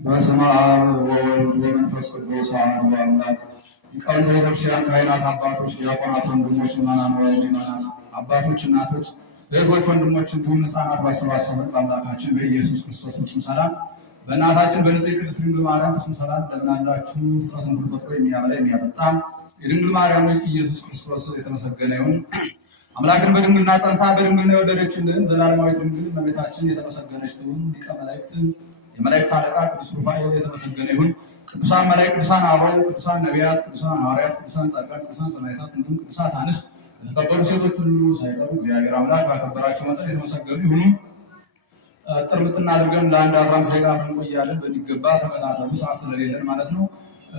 በስመ አብ ወወልድ ወመንፈስ ቅዱስ አሐዱ አምላክ። ሊቃውንተ ቤተክርስቲያን፣ ካህናት፣ አባቶች፣ ዲያቆናት፣ ወንድሞች፣ ምዕመናት፣ አባቶች፣ እናቶች፣ እህቶች፣ ወንድሞች እንዲሁም ሕፃናት ባሰባሰበን በአምላካችን በኢየሱስ ክርስቶስ ፍጹም ሰላም በእናታችን በንጽሕት ቅድስት ድንግል ማርያም ፍጹም ሰላም እንደምን አላችሁ? ፍጥረትን ሁሉ ፈጥሮ የሚያበላ የሚያጠጣ የድንግል ማርያም ልጅ ኢየሱስ ክርስቶስ የተመሰገነ ይሁን። አምላክን በድንግልና ጸንሳ በድንግልና የወለደችልን ዘላለማዊት ድንግል እመቤታችን የተመሰገነች ትሁን። ሊቀ መላእክት የመላእክት አለቃ ቅዱስ ሩፋኤል የተመሰገነ ይሁን። ቅዱሳን መላእክት፣ ቅዱሳን አበው፣ ቅዱሳን ነቢያት፣ ቅዱሳን ሐዋርያት፣ ቅዱሳን ጻድቃን፣ ቅዱሳን ሰማዕታት እንዲሁም ቅዱሳት አንስት የተከበሩ ሴቶች ሁሉ ሳይቀሩ እግዚአብሔር አምላክ ባከበራቸው መጠን የተመሰገኑ ይሁኑ። ጥርምጥና አድርገን ለአንድ 15 ደቂቃ እንቆያለን። በሚገባ ተከታተሉ፣ ሰዓት ስለሌለን ማለት ነው።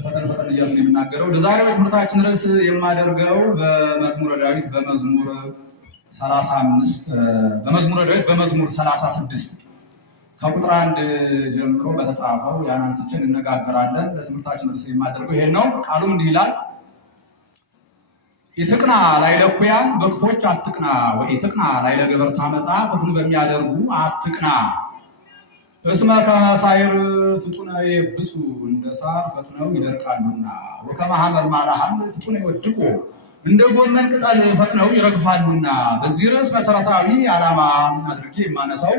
ፈጠን እያልን የምናገረው ለዛሬው የትምህርታችን ርዕስ የማደርገው በመዝሙረ ዳዊት በመዝሙር 36 ከቁጥር 1 ጀምሮ በተጻፈው ያን አንስቼ እንነጋገራለን። ለትምህርታችን ርዕስ የማደርገው ይሄን ነው። ቃሉም እንዲህ ይላል: ኢትቅና ላዕለ እኩያን በክፎች አትቅና፣ ወኢትቅና ላዕለ ገበርተ ዓመፃ ክፉን በሚያደርጉ አትቅና። እስመ ከመ ሣዕር ፍጡነ ይብሱ፣ እንደ ሣር ፈጥነው ይደርቃሉና፣ ወከመ ሐመልማለ ሐምል ፍጡነ ይወድቁ፣ እንደ ጎመን ቅጠል ፈጥነው ይረግፋሉና። በዚህ ርዕስ መሰረታዊ ዓላማ አድርጌ የማነሳው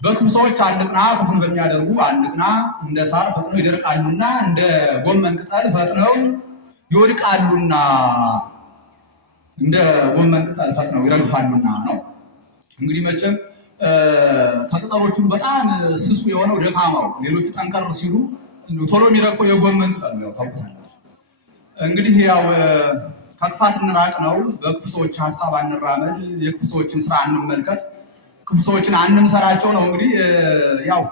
በክፉ ሰዎች አንቅና፣ ክፉን በሚያደርጉ አንቅና፣ እንደ ሣር ፈጥነው ይደርቃሉና፣ እንደ ጎመን ቅጠል ፈጥነው ይወድቃሉና፣ እንደ ጎመን ቅጠል ፈጥነው ይረግፋሉና ነው። እንግዲህ መቼም ከቅጠሎቹ በጣም ስሱ የሆነው ደካማው፣ ሌሎቹ ጠንከር ሲሉ ቶሎ የሚረግፈው የጎመን ቅጠል ነው። ታውቁታላችሁ። እንግዲህ ያው ከክፋት እንራቅ ነው። በክፉ ሰዎች ሀሳብ አንራመድ፣ የክፉ ሰዎችን ስራ አንመልከት፣ ክፉ ሰዎችን አንምሰላቸው ነው። እንግዲህ ያው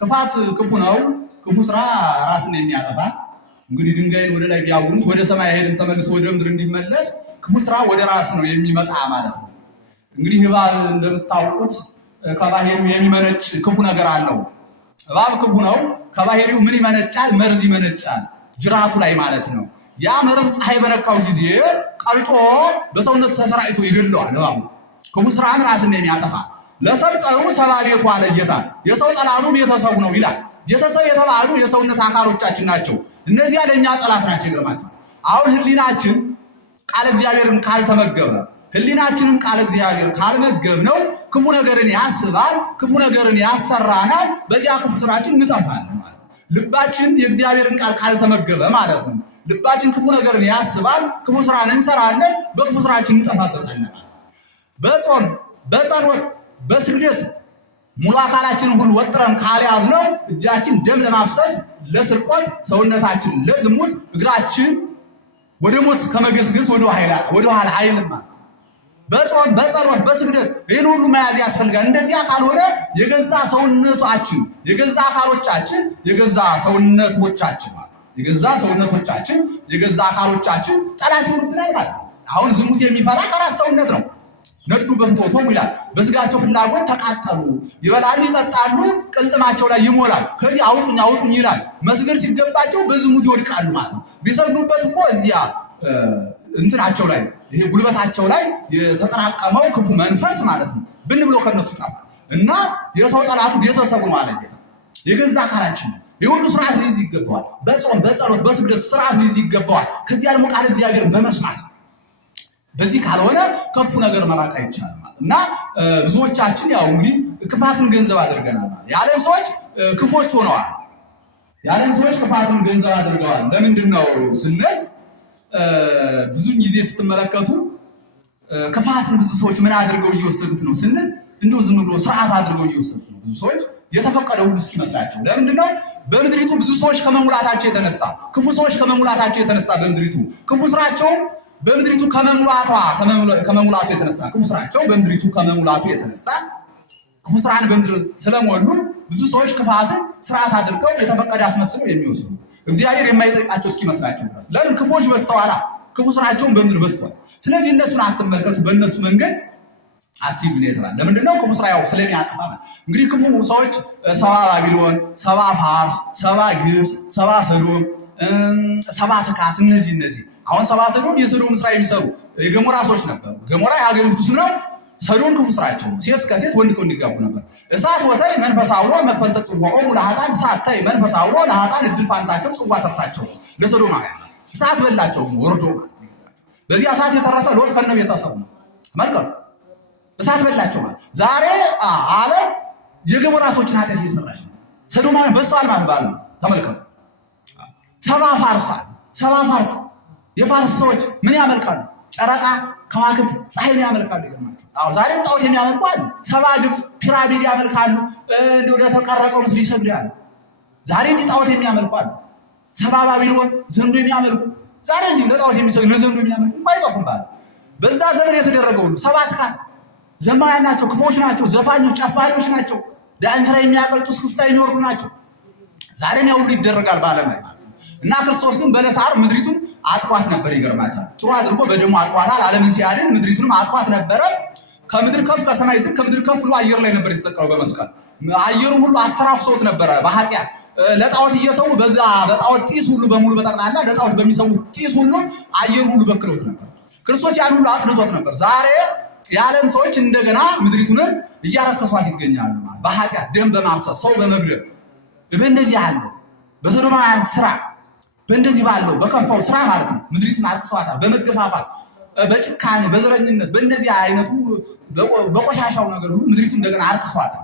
ክፋት ክፉ ነው። ክፉ ስራ ራስን የሚያጠፋ እንግዲህ ድንጋይን ወደ ላይ ቢያጉኑት ወደ ሰማይ አይሄድም፣ ተመልሶ ወደ ምድር እንዲመለስ ክፉ ስራ ወደ ራስ ነው የሚመጣ ማለት ነው። እንግዲህ እባብ እንደምታውቁት ከባህሪው የሚመነጭ ክፉ ነገር አለው። እባብ ክፉ ነው። ከባህሪው ምን ይመነጫል? መርዝ ይመነጫል፣ ጅራቱ ላይ ማለት ነው። ያ መርዝ ፀሐይ በነካው ጊዜ ቀልጦ በሰውነቱ ተሰራጭቶ ይገድለዋል። እባቡ ክፉ ስራን ራስን የሚያጠፋ ለሰብፀሩ ሰባ ቤቱ አለ ጌታ። የሰው ጠላቱ ቤተሰቡ ነው ይላል። ቤተሰብ የተባሉ የሰውነት አካሎቻችን ናቸው። እነዚያ ለእኛ ጠላት ናቸው። ይገርማችኋል። አሁን ህሊናችን ቃል እግዚአብሔርን ካልተመገበ፣ ህሊናችንን ቃል እግዚአብሔር ካልመገብ ነው ክፉ ነገርን ያስባል፣ ክፉ ነገርን ያሰራናል። በዚያ ክፉ ስራችን እንጠፋለን ማለት ነው። ልባችን የእግዚአብሔርን ቃል ካልተመገበ ማለት ነው። ልባችን ክፉ ነገርን ያስባል፣ ክፉ ስራን እንሰራለን፣ በክፉ ስራችን እንጠፋበታለን። በጾም በጸሎት በስግደት ሙሉ አካላችንን ሁሉ ወጥረን ካልያዝነው እጃችን ደም ለማፍሰስ ለስርቆት፣ ሰውነታችን ለዝሙት፣ እግራችን ወደ ሞት ከመገስገስ ወደ ኋላ አይልም። በጾም በጸሎት በስግደት ይህን ሁሉ መያዝ ያስፈልጋል። እንደዚያ ካልሆነ የገዛ ሰውነታችን የገዛ አካሎቻችን የገዛ አካሎቻችን ጠላት ይሆኑብናል ማለት ነው። አሁን ዝሙት የሚፈራ ከራስ ሰውነት ነው። ነዱ በፍትወቶሙ ይላል። በስጋቸው ፍላጎት ተቃጠሉ፣ ይበላሉ፣ ይጠጣሉ፣ ቅልጥማቸው ላይ ይሞላል። ከዚህ አውጡኝ ይላል። መስገድ ሲገባቸው በዝሙት ይወድቃሉ ማለት ነው። ቢሰግዱበት እኮ እዚያ እንትናቸው ላይ ይሄ ጉልበታቸው ላይ የተጠራቀመው ክፉ መንፈስ ማለት ነው ብን ብሎ ከነሱ ጠፋ እና የሰው ጠላቱ ቤተሰቡ ማለት ነው። የገዛ አካላችን የሁሉ ስርዓት ሊይዝ ይገባዋል። በጾም በጸሎት በስግደት ስርዓት ሊይዝ ይገባዋል። ከዚያ ደግሞ ቃል እግዚአብሔር በመስማት በዚህ ካልሆነ ከፉ ነገር መራቅ አይቻልም ማለት እና ብዙዎቻችን ያው እንግዲህ ክፋትን ገንዘብ አድርገናል ማለት የዓለም ሰዎች ክፎች ሆነዋል። የዓለም ሰዎች ክፋትን ገንዘብ አድርገዋል። ለምንድን ነው ስንል ብዙ ጊዜ ስትመለከቱ ክፋትን ብዙ ሰዎች ምን አድርገው እየወሰዱት ነው ስንል እንደው ዝም ብሎ ስርዓት አድርገው እየወሰዱት ነው። ብዙ ሰዎች የተፈቀደ ሁሉ እስኪመስላቸው። ለምንድን ነው? በምድሪቱ ብዙ ሰዎች ከመሙላታቸው የተነሳ ክፉ ሰዎች ከመሙላታቸው የተነሳ በምድሪቱ ክፉ ስራቸውም በምድሪቱ ከመሙላቱ የተነሳ ክፉ ስራቸው በምድሪቱ ከመሙላቱ የተነሳ ክፉ ስራን በምድር ስለሞሉ ብዙ ሰዎች ክፋትን ስርዓት አድርገው የተፈቀደ አስመስለው የሚወስዱ እግዚአብሔር የማይጠይቃቸው እስኪመስላቸው ድረስ። ለምን? ክፉዎች በዝተዋል። ክፉ ስራቸውን በምድር በዝተዋል። ስለዚህ እነሱን አትመልከቱ፣ በእነሱ መንገድ አትሂዱ ነው የተባለ። ለምንድን ነው? ክፉ ስራ ያው ስለሚያጠፋ። እንግዲህ ክፉ ሰዎች ሰባ ባቢሎን፣ ሰባ ፋርስ፣ ሰባ ግብፅ፣ ሰባ ሰዶም፣ ሰባ ትካት እነዚህ አሁን ሰባ ሰዶም የሰዶም ስራ የሚሰሩ የገሞራ ሰዎች ነበሩ። ገሞራ የሀገሪቱ ስም ነው። ሰዶም ክፉ ስራቸው ሴት ከሴት ወንድ ከወንድ ይጋቡ ነበር። እሳት ወተይ መንፈሳዊ መክፈልተ ጽዋዖሙ ለኃጥአን እሳታይ መንፈሳዊ ለኃጥአን እድል ፋንታቸው ጽዋ ተርታቸው ለሰዶማውያን እሳት በላቸው ወርዶ። በዚህ እሳት የተረፈ ሎጥ ከነ ቤተሰቡ ነው። መልካም እሳት በላቸው ማለት ዛሬ ዓለም የገሞራ ሰዎችን ኃጢአት እየሰራች ነው። ሰዶማውያን በስተዋል ማለት ባል ተመልከቱ። ሰባ ፋርስ የፋርስ ሰዎች ምን ያመልካሉ? ጨረቃ፣ ከዋክብት፣ ፀሐይን ያመልካሉ። ይገርማል። አዎ ዛሬም ጣዖት የሚያመልኩ አሉ። ሰባ ግብፅ ፒራሚድ ያመልካሉ። እንደው ለተቀረጸው ምስል ይሰግዳሉ። ዛሬ እንዲህ ጣዖት የሚያመልኩ አሉ። ሰባ ባቢሎን ዘንዶ የሚያመልኩ ዛሬ እንዲህ ለጣዖት የሚሰግዱ ለዘንዶ የሚያመልኩ አይጠፉም። ባል በዛ ዘመን የተደረገው ሰባት ካት ዘማውያን ናቸው፣ ክፎች ናቸው፣ ዘፋኞች፣ ጨፋሪዎች ናቸው፣ ዳንኪራ የሚያቀልጡ እስክስታ የሚወርዱ ናቸው። ዛሬም ያው ሁሉ ይደረጋል በዓለም ላይ እና ክርስቶስ ግን በዕለተ ዓርብ ምድሪቱን አጥቋት ነበር። ይገርማታል። ጥሩ አድርጎ በደሙ አጥቋታል። ዓለምን ሲያድን ምድሪቱንም አጥቋት ነበረ። ከምድር ከፍ ከሰማይ ዝቅ ከምድር ከፍ ብሎ አየር ላይ ነበር የተሰቀለው በመስቀል። አየሩን ሁሉ አስተራክሶት ነበረ በኃጢአት ለጣዖት እየሰው በዛ በጣዖት ጢስ ሁሉ በሙሉ በጠቅላላ ለጣዖት በሚሰው ጢስ ሁሉ አየሩ ሁሉ በክሎት ነበር። ክርስቶስ ያን ሁሉ አጥድቶት ነበር። ዛሬ የዓለም ሰዎች እንደገና ምድሪቱንም እያረከሷት ይገኛሉ። በኃጢአት ደም በማፍሰስ ሰው በመግደል በእንደዚህ ያለው በሰዶማውያን ስራ በእንደዚህ ባለው በከፋው ስራ ማለት ነው ምድሪቱን አርክሰዋታል። በመገፋፋት በጭካኔ በዘረኝነት በእንደዚህ አይነቱ በቆሻሻው ነገር ሁሉ ምድሪቱን እንደገና አርክሰዋታል።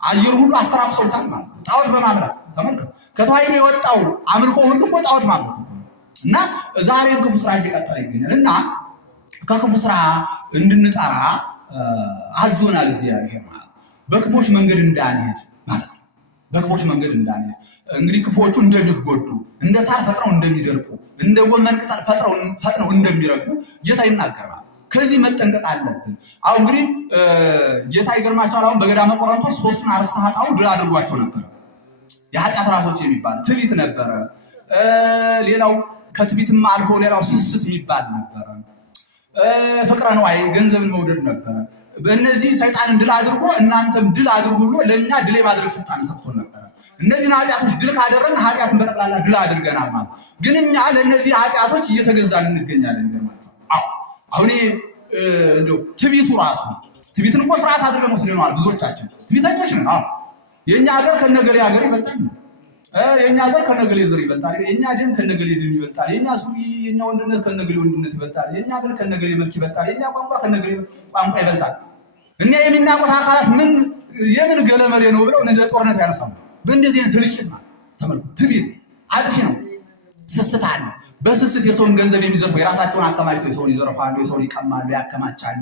አየሩ ሁሉ አስተራክሰውታል ማለት ነው። ጣዖት በማምለክ ተመልከቱ። ከተዋሕዶ የወጣው አምልኮ ሁሉ እኮ ጣዖት ማምለክ እና ዛሬም ክፉ ስራ እየቀጠለ ይገኛል እና ከክፉ ስራ እንድንጠራ አዞናል እግዚአብሔር ማለት በክፎች መንገድ እንዳንሄድ ማለት ነው። በክፎች መንገድ እንዳንሄድ እንግዲህ ክፎቹ እንደሚጎዱ እንደ ሳር ፈጥረው እንደሚደርቁ እንደ ጎመን ቅጠል ፈጥነው እንደሚረቁ ጌታ ይናገራል። ከዚህ መጠንቀቅ አለብን። አሁን እንግዲህ ጌታ ይገርማቸዋል። አሁን በገዳመ ቆሮንቶስ ሶስቱን አርእስተ ኃጣውእ ድል አድርጓቸው ነበረ። የኃጢአት ራሶች የሚባል ትዕቢት ነበረ። ሌላው ከትዕቢትም አልፎ ሌላው ስስት የሚባል ነበረ። ፍቅረ ነዋይ ገንዘብን መውደድ ነበረ። በእነዚህ ሰይጣንን ድል አድርጎ እናንተም ድል አድርጉ ብሎ ለእኛ ድል የማድረግ ስልጣን ሰጥቶን ነበረ። እነዚህን ኃጢአቶች ድል ካደረግን ኃጢአትን በጠቅላላ ድል አድርገናል ማለት ግን እኛ ለእነዚህ ኃጢአቶች እየተገዛን እንገኛለን። አሁን እንደው ትዕቢቱ ራሱ ትዕቢትን እኮ ስርዓት አድርገን ወስደነዋል። ብዙዎቻችን ትዕቢተኞች ነን። የእኛ ሀገር ከነገሌ ሀገር ይበልጣል። የእኛ ሀገር ከነገሌ ዘር ይበልጣል። የእኛ ደም ከነገሌ ደም ይበልጣል። የእኛ ሱሪ የእኛ ወንድነት ከነገሌ ወንድነት ይበልጣል። የእኛ ሀገር ከነገሌ መልክ ይበልጣል። የእኛ ቋንቋ ከነገሌ ቋንቋ ይበልጣል። እኛ የሚናቆት አካላት ምን የምን ገለመሌ ነው ብለው እነዚህ ጦርነት ያነሳሉ። በእንደዚህ አይነት ትልቂት ማለት ተመልኩ። ትዕቢት አጥፊ ነው። ስስት አለ። በስስት የሰውን ገንዘብ የሚዘርፉ የራሳቸውን አከማችተው የሰውን ይዘርፋሉ፣ የሰውን ይቀማሉ፣ ያከማቻሉ፣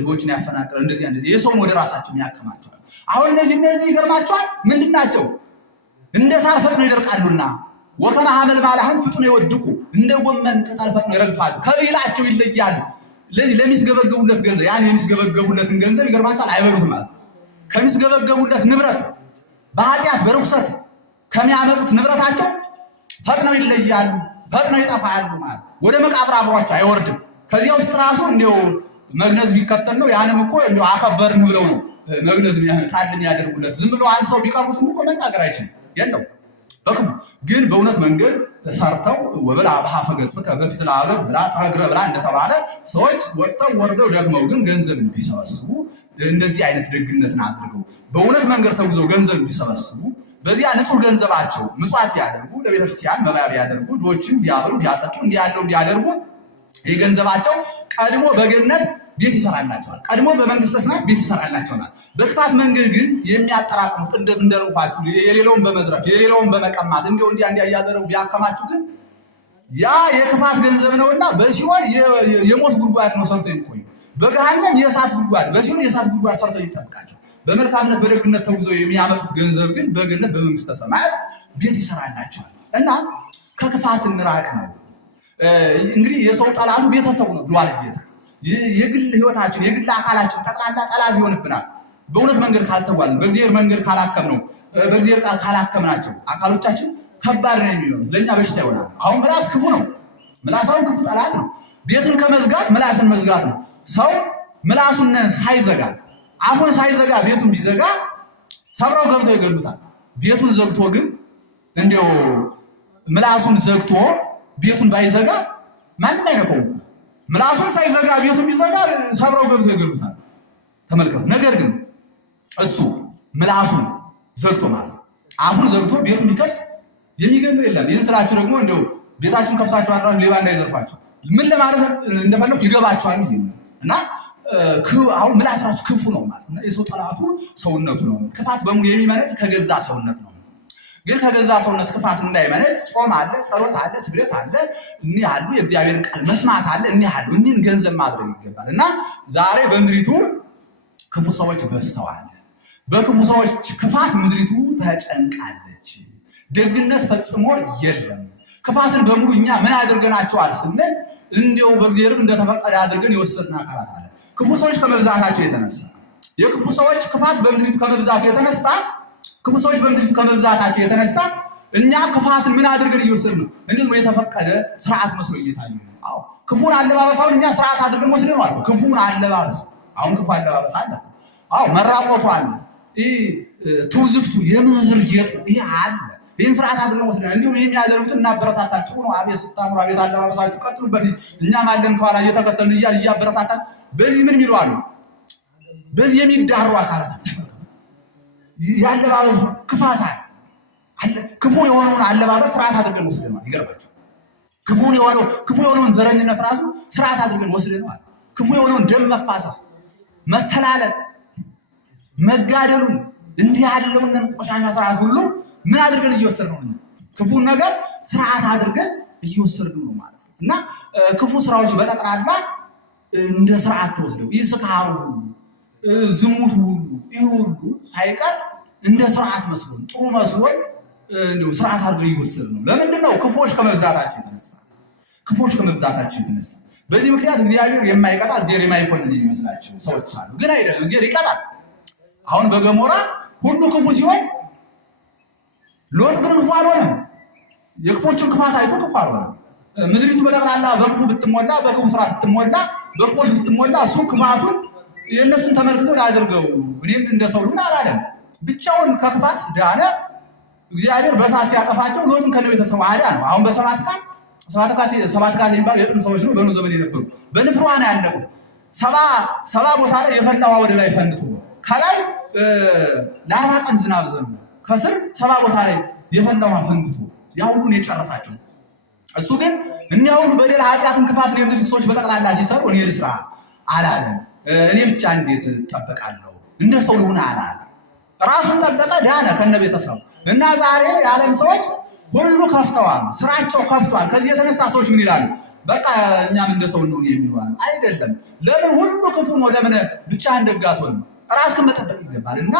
ድሆችን ያፈናቅላሉ። እንደዚህ የሰውን ወደ ራሳቸው ያከማቸዋል። አሁን እነዚህ ይገርማቸዋል። ምንድን ናቸው? እንደ ሳር ፈጥነው ይደርቃሉና ወከመ ሐመልማል ፍጡነው ይወድቁ፣ እንደ ጎመን ቅጠል ፈጥነው ይረግፋሉ፣ ከብሂላቸው ይለያሉ። ለሚስገበገቡለት ገንዘብ ያን የሚስገበገቡለትን ገንዘብ ይገርማቸዋል አይበሉትም ማለት ከሚስገበገቡለት ንብረት በኃጢአት በርኩሰት ከሚያመጡት ንብረታቸው ፈጥነው ይለያሉ፣ ፈጥነው ይጠፋሉ ማለት ወደ መቃብር አብሯቸው አይወርድም። ከዚያ ውስጥ ራሱ እንዲያው መግነዝ ቢከተል ነው። ያንም እኮ እንዲያው አከበርን ብለው ነው መግነዝ ታልን ያደርጉለት። ዝም ብለው አንሰው ቢቀርቡትም እኮ መናገር አይችልም የለው በክሙ ግን በእውነት መንገድ ሰርተው ወበላ በሐፈ ገጽከ በፊት ለአበብ ብላ ተረግረ ብላ እንደተባለ ሰዎች ወጥተው ወርደው ደክመው ግን ገንዘብ ቢሰበስቡ እንደዚህ አይነት ደግነትን አድርገው በእውነት መንገድ ተጉዘው ገንዘብ ቢሰበስቡ በዚያ ንጹህ ገንዘባቸው ምጽዋት ቢያደርጉ ለቤተክርስቲያን መባያ ቢያደርጉ ድሆችን ቢያበሉ ቢያጠጡ እንዲህ ያለው ቢያደርጉ የገንዘባቸው ቀድሞ በገነት ቤት ይሰራላቸዋል። ቀድሞ በመንግስተ ሰማያት ቤት ይሰራላቸዋል። በክፋት መንገድ ግን የሚያጠራቅሙት እንደሩፋችሁ የሌለውን በመዝረፍ የሌለውን በመቀማት እንዲያ እያደረጉ ቢያከማችሁ ግን ያ የክፋት ገንዘብ ነውና በሲኦል የሞት ጉድጓድ ነው ሰርተው የሚቆዩ። በገሃነም የእሳት ጉድጓድ በሲኦል የእሳት ጉድጓድ ሰርተው ይጠብቃቸው። በመልካምነት በደግነት ተጉዘው የሚያመጡት ገንዘብ ግን በገነት በመንግስተ ሰማያት ቤት ይሰራላቸዋል። እና ከክፋት እንራቅ ነው እንግዲህ። የሰው ጠላቱ ቤተሰቡ ነው ብሏል ጌታ። የግል ህይወታችን የግል አካላችን ጠቅላላ ጠላት ይሆንብናል። በእውነት መንገድ ካልተጓዝን በእግዚአብሔር መንገድ ካላከም ነው በእግዚአብሔር ቃል ካላከምናቸው አካሎቻችን ከባድ ነው የሚሆኑት። ለእኛ በሽታ ይሆናል። አሁን ምላስ ክፉ ነው። ምላሳውን ክፉ ጠላት ነው። ቤትን ከመዝጋት ምላስን መዝጋት ነው። ሰው ምላሱን ሳይዘጋ አፉን ሳይዘጋ ቤቱን ቢዘጋ ሰብረው ገብተው ይገሉታል። ቤቱን ዘግቶ ግን እንዲያው ምላሱን ዘግቶ ቤቱን ባይዘጋ ማንም አይነካውም። ምላሱን ሳይዘጋ ቤቱን ቢዘጋ ሰብረው ገብተው ይገሉታል። ተመልከቱ። ነገር ግን እሱ ምላሱን ዘግቶ ማለት አፉን ዘግቶ ቤቱን ቢከፍት የሚገሉ የለም። ይህን ስላችሁ ደግሞ እንደው ቤታችሁን ከፍታችሁ አድራችሁ ሌባ እንዳይዘርፋችሁ ምን ለማለት እንደፈለኩ ይገባችኋል እና አሁን ምላሳችሁ ክፉ ነው ማለት ነው። የሰው ጠላቱ ሰውነቱ ነው። ክፋት በሙሉ የሚመነጭ ከገዛ ሰውነት ነው። ግን ከገዛ ሰውነት ክፋት እንዳይመነጭ ጾም አለ፣ ጸሎት አለ፣ ስግደት አለ፣ እኒህ አሉ፣ የእግዚአብሔርን ቃል መስማት አለ፣ እኒህ አሉ። እኒህን ገንዘብ ማድረግ ይገባል እና ዛሬ በምድሪቱ ክፉ ሰዎች በዝተዋል። በክፉ ሰዎች ክፋት ምድሪቱ ተጨንቃለች። ደግነት ፈጽሞ የለም። ክፋትን በሙሉ እኛ ምን አድርገናቸዋል ስንል እንዲያው በእግዚአብሔር እንደተፈቀደ አድርገን የወሰድን አካላት አለ። ክፉ ሰዎች ከመብዛታቸው የተነሳ የክፉ ሰዎች ክፋት በምድሪቱ ከመብዛታቸው የተነሳ እኛ ክፋትን ምን አድርገን እየወሰድን ነው? እንዴት ነው የተፈቀደ ስርዓት መስሎ እየታየ ነው። አዎ ክፉን አለባበሳውን እኛ ስርዓት አድርገን ወስደን ማለት ነው። ክፉን አለባበስ አሁን ክፉ አለባበስ አለ። አዎ መራቆቱ አለ። ትውዝፍቱ የምንዝር ጌጥ ይሄ አለ። ይህን ስርዓት አድርገን ወስደን እንዲሁም የሚያደርጉትን እናበረታታል። ጥሩ ነው። አቤት ስታምሩ፣ አቤት አለባበሳችሁ ቀጥሉበት፣ እኛም አለን ከኋላ እየተከተልን እያበረታታል። በዚህ ምን የሚሉ አሉ? በዚህ የሚዳሩ አካላት ያለባበሱ ክፋት አለ። ክፉ የሆነውን አለባበስ ስርዓት አድርገን ወስደነዋል። ይገርማችሁ ክፉ የሆነውን ዘረኝነት ራሱ ስርዓት አድርገን ወስደነዋል። ክፉ የሆነውን ደም መፋሰስ፣ መተላለቅ፣ መጋደሉን እንዲህ ያለውን ቆሻሻ ስርዓት ሁሉ ምን አድርገን እየወሰድነው ነው? ክፉን ነገር ስርዓት አድርገን እየወሰድነው ነው ማለት ነው። እና ክፉ ስራዎች በጠቅላላ እንደ ስርዓት ተወስደው ይስካሩ ሁሉ ዝሙት ሁሉ ይህ ሁሉ ሳይቀር እንደ ስርዓት መስሎን ጥሩ መስሎን እንደው ስርዓት አድርገን እየወሰድን ነው። ለምንድን ነው? ክፉዎች ከመብዛታቸው የተነሳ። በዚህ ምክንያት እግዚአብሔር የማይቀጣ እግዚአብሔር የማይኮንን የሚመስላቸው ሰዎች አሉ። ግን አይደለም፣ እግዚአብሔር ይቀጣል። አሁን በገሞራ ሁሉ ክፉ ሲሆን ሎጥ ግን ክፉ አልሆነም። የክፎችን ክፋት አይቶ ክፉ አልሆነም። ምድሪቱ በጠቅላላ በክፉ ብትሞላ፣ በክፉ ስራ ብትሞላ፣ በክፎች ብትሞላ እሱ ክፋቱን የእነሱን ተመልክቶ ላድርገው እኔም እንደ ሰው ልሁን አላለም። ብቻውን ከክፋት ዳነ። እግዚአብሔር በእሳት ሲያጠፋቸው ሎጥን ከነቤተሰቡ አዳነ። አሁን በሰባት ካት የሚባሉ የጥንት ሰዎች ነው፣ በኖህ ዘመን የነበሩ በንፍር ውሃ ነው ያለቁት። ሰባ ቦታ ላይ የፈላ ውሃ ወደ ላይ ፈንድቶ ከላይ ለ40 ቀን ዝናብ ዘንቦ ከስር 70 ቦታ ላይ የፈላ ውሃ ፈንድቶ ያ ሁሉን የጨረሳቸው። እሱ ግን እኒያ ሁሉ በሌላ ኃጢአትን ክፋትን የምድር ሰዎች በጠቅላላ ሲሰሩ እኔ ልስራ አላለም። እኔ ብቻ እንዴት እጠበቃለሁ? እንደ ሰው ልሁን አላለም። ራሱን ጠበቀ፣ ዳነ ከነ ቤተሰቡ። እና ዛሬ የዓለም ሰዎች ሁሉ ከፍተዋል፣ ስራቸው ከፍቷል። ከዚህ የተነሳ ሰዎች ምን ይላሉ? በቃ እኛም እንደ ሰው እንሁን የሚሉዋል። አይደለም። ለምን ሁሉ ክፉ ነው? ለምን ብቻ እንደጋት ሆነ? ራስህን መጠበቅ ይገባል። እና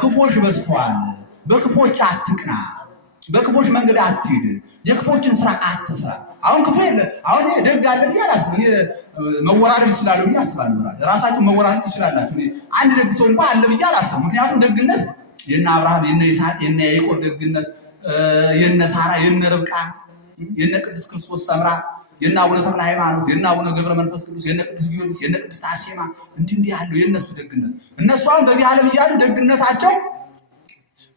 ክፎች በዝተዋል። በክፎች አትቅና፣ በክፎች መንገድ አትሂድ፣ የክፎችን ስራ አትስራ። አሁን ክፉ የለ። አሁን ደግ አለ ብዬ አላስብም። መወራረድ ይችላሉ ብዬ አስባለሁ። ራሳችሁ መወራረድ ትችላላችሁ። አንድ ደግ ሰው እንኳን አለ ብዬ አላስብም። ምክንያቱም ደግነት የነ አብርሃም፣ የነ ይስሐቅ፣ የነ ያዕቆብ ደግነት፣ የነ ሳራ፣ የነ ርብቃ፣ የነ ቅዱስ ክርስቶስ ሰምራ፣ የነ አቡነ ተክለ ሃይማኖት፣ የነ አቡነ ገብረ መንፈስ ቅዱስ፣ የነ ቅዱስ ጊዮርጊስ፣ የነ ቅዱስ አርሴማ እንዲህ ያለው የነሱ ደግነት። እነሱ አሁን በዚህ ዓለም እያሉ ደግነታቸው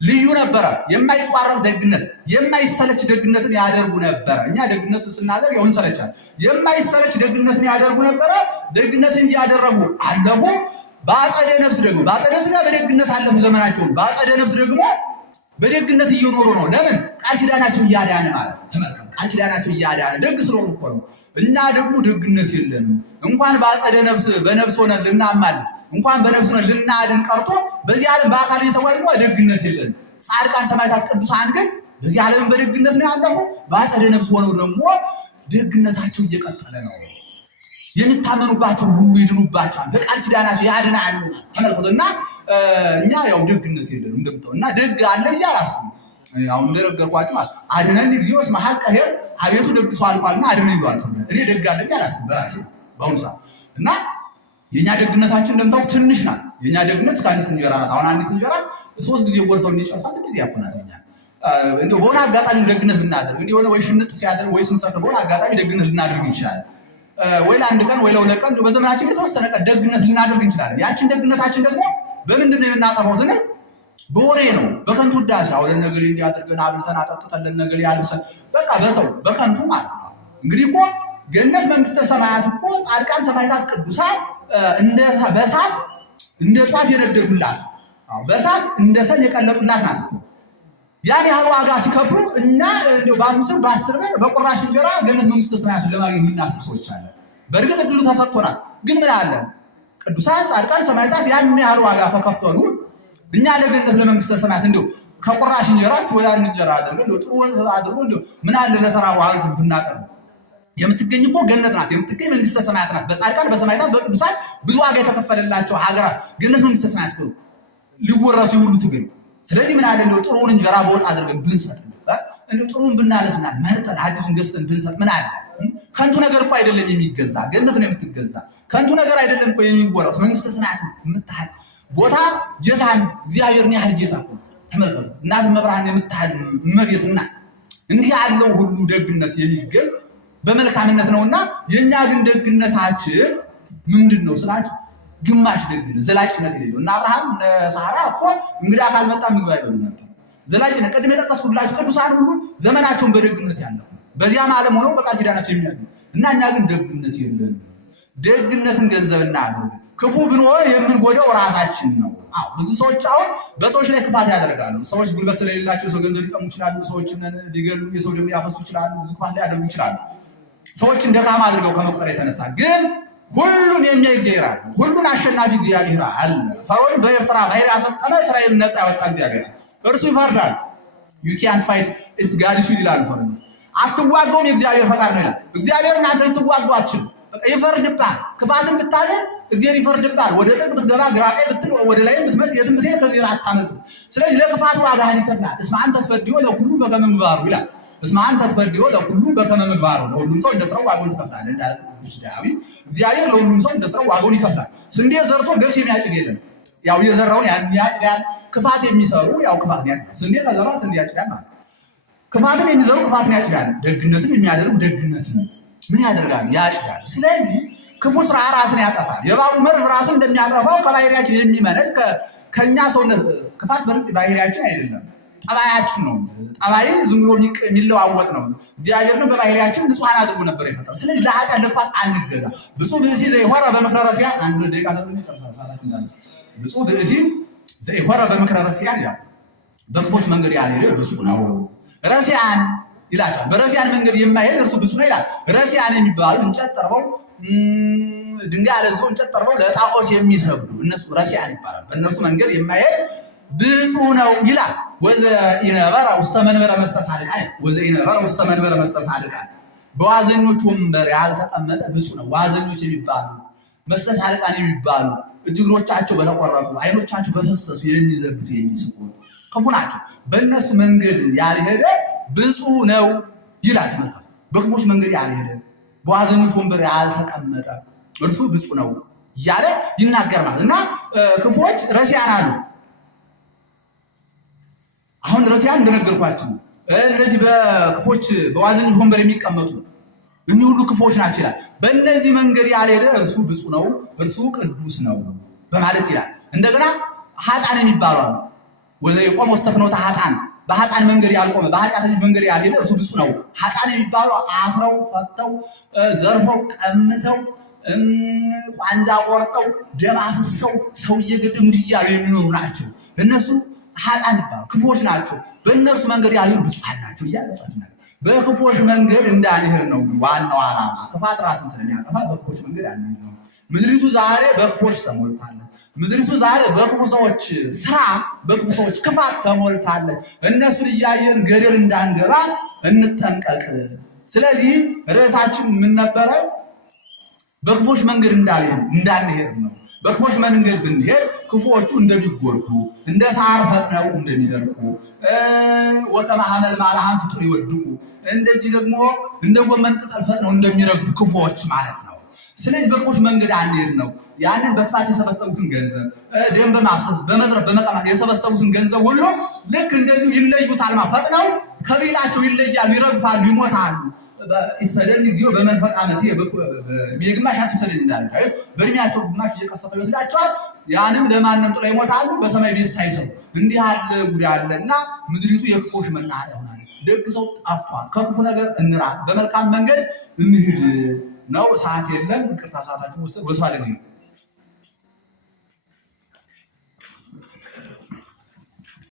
ልዩ ነበረ። የማይቋረጥ ደግነት፣ የማይሰለች ደግነትን ያደርጉ ነበረ። እኛ ደግነት ስናደርግ ያው እንሰለቻለን። የማይሰለች ደግነትን ያደርጉ ነበረ። ደግነትን እያደረጉ አለፉ። በአጸደ ነፍስ ደግሞ በአጸደ ስጋ በደግነት አለፉ ዘመናቸውን። በአጸደ ነፍስ ደግሞ በደግነት እየኖሩ ነው። ለምን? ቃል ኪዳናቸው እያዳነ ማለት ተመልከቱ። ቃል ኪዳናቸው እያዳነ ደግ ስለሆኑ እኮ ነው። እኛ ደግሞ ደግነት የለንም። እንኳን በአጸደ ነፍስ በነፍስ ሆነን ልናማል እንኳን በነፍስ ሆነን ልናድን ቀርቶ በዚህ ዓለም በአካል የተዋይቶ ደግነት የለንም። ጻድቃን ሰማዕታት ቅዱሳን ግን በዚህ ዓለም በደግነት ነው ያለፉ። በአጸደ ነፍስ ሆነው ደግሞ ደግነታቸው እየቀጠለ ነው። የሚታመኑባቸው ሁሉ ይድኑባቸዋል። በቃል ኪዳናቸው ያድናሉ። ተመልከቱ። እና እኛ ያው ደግነት የለንም እንደምታው እና ደግ አለ ብዬ አላስብም። አሁን እንደነገርኳችሁ ማለት አድነን እግዚኦስ መሐቅ ቀሄር አቤቱ ደግ ሰው አልቋልና አድነን ይሏል። እኔ ደግ አለ ብዬ አላስብም በራሴ በአሁኑ ሰዓት። እና የኛ ደግነታችን እንደምታው ትንሽ ናት። የኛ ደግነት እስከ አንዲት እንጀራ ናት። አሁን አንዲት እንጀራ 3 ጊዜ ጎርሰው እንዲጨርሳት እንደዚህ ያቆናልኛ። እንደው በሆነ አጋጣሚ ደግነት ብናደርግ እንዲህ ሆነ ወይ ሽንጥ ሲያደርግ ወይ ስንሰክር በሆነ አጋጣሚ ደግነት ልናደርግ እንችላለን። ወይ ለአንድ ቀን ወይ ለሁለት ቀን በዘመናችን የተወሰነ ቀን ደግነት ልናደርግ እንችላለን። ያችን ደግነታችን ደግሞ በምንድን ነው የምናጠፋው ስንል በወሬ ነው፣ በከንቱ ውዳሴ። አሁን ለነገር እንዲያደርገን አብልተን አጠጥተን ለነገር ያልብሰን በቃ በሰው በከንቱ ማለት ነው። እንግዲህ እኮ ገነት መንግስተ ሰማያት እኮ ጻድቃን ሰማዕታት ቅዱሳን እንደ በእሳት እንደ ጧፍ የነደዱላት በእሳት እንደ ሰም የቀለጡላት ናት እኮ። ያን ያህል ዋጋ ሲከፍሉ እና እንደው በ5 በ10 ብር በቁራሽ እንጀራ ገነት መንግስተ ሰማያትን ለማግኘት የምናስብ ሰዎች አለ። በእርግጥ እድሉ ተሰጥቶናል። ግን ምን አለ ቅዱሳን ጻድቃን ሰማዕታት ያን ያህል ዋጋ ተከፈሉ። እኛ ለገነት ለመንግስተ ሰማያት እንደው ከቁራሽ እንጀራ ወያን እንጀራ አድርገን ጥሩ አድርጎ እንደው ምን አለ ለተራው አልፍ ብናቀርብ የምትገኝ እኮ ገነት ናት። የምትገኝ መንግስተ ሰማያት ናት። በጻድቃን በሰማዕታት በቅዱሳን ብዙ ዋጋ የተከፈለላቸው ሀገራት ገነት መንግስተ ሰማያት ነው ሊወረሱ ሁሉ ትግል። ስለዚህ ምን አለ እንደው ጥሩን እንጀራ በወጥ አድርገን ብንሰጥ እንደው ጥሩን ብናለስና መርጠን አዲሱን ገዝተን ብንሰጥ ምን አለ። ከንቱ ነገር እኮ አይደለም የሚገዛ ገነት ነው የምትገዛ። ከንቱ ነገር አይደለም እኮ የሚወረስ መንግስተ ሰማያት የምታህል ቦታ ጀታን እግዚአብሔርን ያህል ጌታ እኮ ተመልከቱ። እናት መብርሃን የምታህል እመቤትና እንዲህ ያለው ሁሉ ደግነት የሚገኝ በመልካምነት ነውና የኛ ግን ደግነታችን ምንድነው ስላችሁ ግማሽ ደግነት ዘላቂነት የሌለው እና አብርሃም ሳራ እኮ እንግዳ ካልመጣ ምግብ አይበሉም ነበር። ዘላቂነት ቅድም የጠቀስኩላችሁ ቅዱሳን ሁሉ ዘመናቸውን በደግነት ያለው በዚያም ዓለም ሆነው በቃል ኪዳናቸው የሚያሉ እና እኛ ግን ደግነት የለን። ደግነትን ገንዘብ እናድርግ። ክፉ ብንሆን የምንጎዳው ራሳችን ነው። ብዙ ሰዎች አሁን በሰዎች ላይ ክፋት ያደርጋሉ። ሰዎች ጉልበት ስለሌላቸው የሰው ገንዘብ ሊቀሙ ይችላሉ። ሰዎችን ሊገሉ፣ የሰው ደም ሊያፈሱ ይችላሉ። ብዙ ክፋት ሊያደርጉ ይችላሉ። ሰዎችን ደካማ አድርገው ከመቁጠር የተነሳ ግን ሁሉን የሚያይ እግዚአብሔር አለ። ሁሉን አሸናፊ እግዚአብሔር አለ። ፈርዖን በኤርትራ ባህር ያሰጠመ እስራኤልን ነፃ ያወጣ እግዚአብሔር እርሱ ይፈርዳል። you can't fight it's God ይላል ፈርዖን። አትዋጋውም የእግዚአብሔር ፈቃድ ነው ይላል። እግዚአብሔር እናንተ ልትዋጉ አትችሉም። በቃ ይፈርድብሃል። ክፋትን ብታደርግ እግዚአብሔር ይፈርድብሃል። ወደ ጥልቅ ብትገባ ግራ ቀኝ ብትል ወደ ላይም ብትመጥ የትም ብትሄድ ከዚህ አታመልጥ። ስለዚህ ለክፋቱ ዋጋህን ይከፍላል። እስመ አንተ ትፈርድዮ ለሁሉ በከመ ምግባሩ ይላል። እስመ አንተ ትፈርድዮ ለሁሉ በከመ ምግባሩ፣ ለሁሉም ሰው እንደ ስራው ዋጋውን ትከፍላለህ እንዳለ ቅዱስ ዳዊት። እግዚአብሔር ለሁሉም ሰው እንደ ስራው ዋጋውን ይከፍላል። ስንዴ ዘርቶ ገብስ የሚያጭድ የለም። ያው የዘራውን ያን ያጭዳል። ክፋት የሚሰሩ ያው ክፋት ያጭዳል። ስንዴ ከዘራ ስንዴ ያጭዳል ማለት። ክፋትን የሚዘሩ ክፋትን ያጭዳል። ደግነትን የሚያደርጉ ደግነትን ምን ያደርጋል? ያጭዳል። ስለዚህ ክፉ ስራ ራስን ያጠፋል። የእባቡ መርዝ ራስን እንደሚያጠፋው ከባህሪያችን የሚመነጭ ከኛ ሰውነት ክፋት በርግጥ ባህሪያችን አይደለም፣ ጠባያችን ነው። ጠባይ ዝም ብሎ የሚለዋወጥ ነው። እግዚአብሔር ግን በባህሪያችን ንጹሐን አድርጎ ነበር የፈጠረው። ስለዚህ ለኃጢአት ለክፋት አንገዛ። ብፁዕ ብእሲ ዘኢሖረ በምክረ ረሲዓን አንዱ ደቂቃ ብፁዕ ብእሲ ዘኢሖረ በምክረ ረሲዓን ያ በክፎች መንገድ ያልሄደ ብፁዕ ነው። ረሲዓን ይላል። በረሲዓን መንገድ የማይሄድ እርሱ ብፁዕ ነው ይላል። ረሲዓን የሚባሉ እንጨት ጠርበው ድንጋይ አለዝበው እንጨት ጠርበው ለጣዖት የሚሰግዱ እነሱ ረሲዓን ይባላል። በእነርሱ መንገድ የማይሄድ ብፁዕ ነው ይላል። ወዘኢነበረ ውስተ መንበረ መስተጻድቃን ወዘኢነበረ ውስተ መንበረ መስተጻድቃን በዋዘኞች ወንበር ያልተቀመጠ ብፁዕ ነው። ዋዘኞች የሚባሉ መስተጻድቃን የሚባሉ እግሮቻቸው በተቆረጡ አይኖቻቸው በፈሰሱ የሚዘብቱ የሚስቁ ክፉ ናቸው። በእነሱ መንገድ ያልሄደ ብፁዕ ነው ይላል። ተመልከቱ። በክፎች መንገድ ያልሄደ በዋዘኞች ወንበር ያልተቀመጠ እርሱ ብፁዕ ነው እያለ ይናገራል። እና ክፎች ረሲዓን አሉ። አሁን ረሲዓን እንደነገርኳችሁ እነዚህ በክፎች በዋዘኞች ወንበር የሚቀመጡ እኚህ ሁሉ ክፎች ናቸው ይላል። በእነዚህ መንገድ ያልሄደ እርሱ ብፁዕ ነው፣ እርሱ ቅዱስ ነው በማለት ይላል። እንደገና ኃጥአን የሚባሉ አሉ። ወዘኢቆመ ውስተ ፍኖተ ኃጥአን በኃጥአን መንገድ ያልቆመ በኃጢአተኞች መንገድ ያልሄደ እርሱ ብፁዕ ነው። ኃጥአን የሚባሉ አስረው ፈተው ዘርፈው ቀምተው ቋንጃ ቆርጠው ደም አፍሰው ሰው እየገደሉ እንዲያሉ የሚኖሩ ናቸው። እነሱ ኃጥአን ይባሉ ክፎች ናቸው። በእነርሱ መንገድ ያልሄዱ ብፁዓን ናቸው እያለ ጻፍናል። በክፎች መንገድ እንዳልሄድ ነው ዋናው ዓላማ። ክፋት ራስን ስለሚያጠፋ በክፎች መንገድ ያልሄድ ነው። ምድሪቱ ዛሬ በክፎች ተሞልታለች። ምድሪቱ ዛሬ በክፉ ሰዎች ስራ በክፉ ሰዎች ክፋት ተሞልታለች። እነሱን እያየን ገደል እንዳንገባ እንጠንቀቅ። ስለዚህ ርዕሳችን ምን ነበረ? በክፎች መንገድ እንዳንሄድ ነው። በክፎች መንገድ ብንሄድ ክፉዎቹ እንደሚጎዱ እንደ ሳር ፈጥነው እንደሚደርቁ ወከመ ሐመልማለ ፍጡር ይወድቁ እንደዚህ ደግሞ እንደ ጎመን ቅጠል ፈጥነው እንደሚረግፉ ክፉዎች ማለት ነው። ስለዚህ በክፎች መንገድ አንሄድ ነው። ያንን በክፋት የሰበሰቡትን ገንዘብ ደም በማፍሰስ በመዝረፍ በመቀማት የሰበሰቡትን ገንዘብ ሁሉ ልክ እንደዚሁ ይለዩታል። ፈጥነው ከቤላቸው ይለያሉ፣ ይረግፋሉ፣ ይሞታሉ። ይሰደን ጊዜው በመንፈቅ ዓመት የግማሽ አትሰደን እንዳለ በእድሜያቸው ግማሽ እየቀሰፈ ይወስዳቸዋል። ያንም ለማንም ጥለው ይሞታሉ በሰማይ ቤት ሳይሰሩ። እንዲህ ያለ ጉድ አለና ምድሪቱ የክፎች መናኸሪያ ሆናለች። ደግ ሰው ጠፍቷል። ከክፉ ነገር እንራቅ፣ በመልካም መንገድ እንሂድ ነው። ሰዓት የለም። ይቅርታ ሰዓታችን ወሰድ ወስፋ